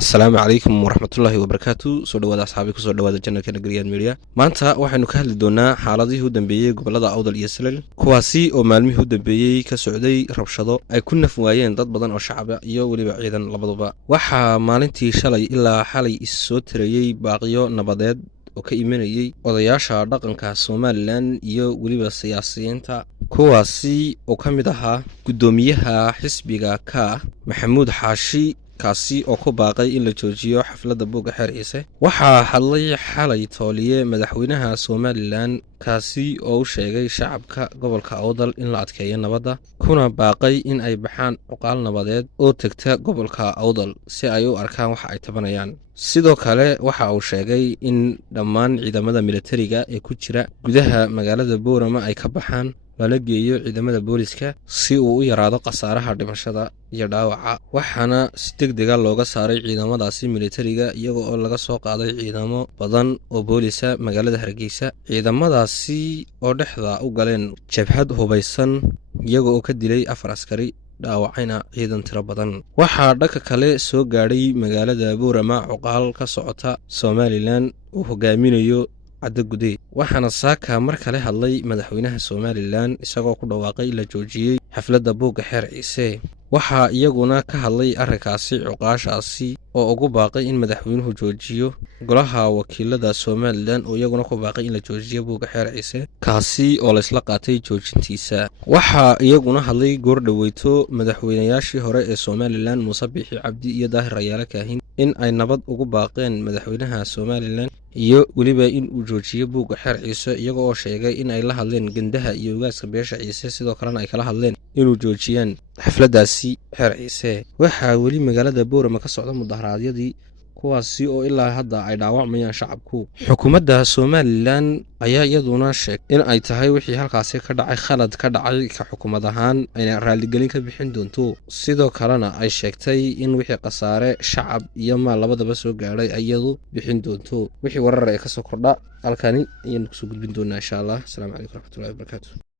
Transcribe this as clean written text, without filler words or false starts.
asalaamu calaykum waraxmatullaahi wabarakaatu. soo dhawaada asxaabi kusoo dhawaada janalkeena Griyaan Media. maanta waxaynu ka hadli doonaa xaaladihii u dambeeyey gobolada Awdal iyo Salel, kuwaasi oo maalmihii u dambeeyey ka socday rabshado ay ku naf waayeen dad badan oo shacab iyo weliba ciidan labaduba. waxaa maalintii shalay ilaa xalay is soo tirayey baaqiyo nabadeed oo ka imanayey odayaasha dhaqanka Somaliland iyo weliba siyaasiyiinta, kuwaasi oo ka mid ahaa guddoomiyaha xisbiga ka Maxamuud Xaashi, kaasi oo ku baaqay in la joojiyo xafladda buugga xeer ciise. waxaa hadlay xalay tooliye madaxweynaha Somaliland, kaasi oo u sheegay shacabka gobolka Awdal in la adkeeyo nabadda, kuna baaqay in ay baxaan cuqaal nabadeed oo tegta gobolka Awdal si ay u arkaan waxa ay tabanayaan. sidoo kale waxa uu sheegay in dhammaan ciidamada militariga ee ku jira gudaha magaalada Boorama ay ka baxaan lana geeyo ciidamada booliska si uu u yaraado khasaaraha dhimashada iyo dhaawaca. waxaana si degdega looga saaray ciidamadaasi militariga iyaga oo laga soo qaaday ciidamo badan oo boolisa magaalada Hargeysa. ciidamadaasi oo dhexda u galeen jabhad hubaysan iyaga oo ka dilay 4 askari, dhaawacayna ciidan tiro badan. waxaa dhanka kale soo gaadhay magaalada Boorama cuqaal ka socota Somaliland uu hogaaminayo gude. waxaana saaka mar kale hadlay madaxweynaha Somaliland isagoo ku dhawaaqay la joojiyey xafladda buugga xeer ciise. waxaa iyaguna ka hadlay arrinkaasi cuqaashaasi oo ugu baaqay in madaxweynuhu joojiyo golaha wakiilada Somaliland oo iyaguna ku baaqay in la joojiyo buugga xeer ciise, kaasi oo la isla qaatay joojintiisa. waxaa iyaguna hadlay goordhaweyto madaxweynayaashii hore ee Somaliland Muuse Biixi Cabdi iyo Daahir Rayaale Kaahin in ay nabad ugu baaqeen madaxweynaha Somaliland iyo weliba in uu joojiyo buugga xeer ciise, iyaga oo sheegay in ay la hadleen gandaha iyo ugaaska beesha ciise, sidoo kalena ay kala hadleen inuu joojiyaan xafladdaasi xeer ciise. waxaa weli magaalada Boorama ka socda mudaharaadyadii, kuwaasi oo ilaa hadda ay dhaawacmayaan shacabku. xukuumadda Somaliland ayaa iyaduna sheegtay in ay tahay wixii halkaasi ka dhacay khalad ka dhacay ka xukuumad ahaan ayna raaligelin ka bixin doonto, sidoo kalena ay sheegtay in wixii khasaare shacab iyo maal labadaba soo gaadhay iyadu bixin doonto. wixii warar ee ka soo kordha halkani ayaynu kusoo gudbin doonaa insha Allah. asalaamu calaykum waraxmatullaahi wabarakaatu.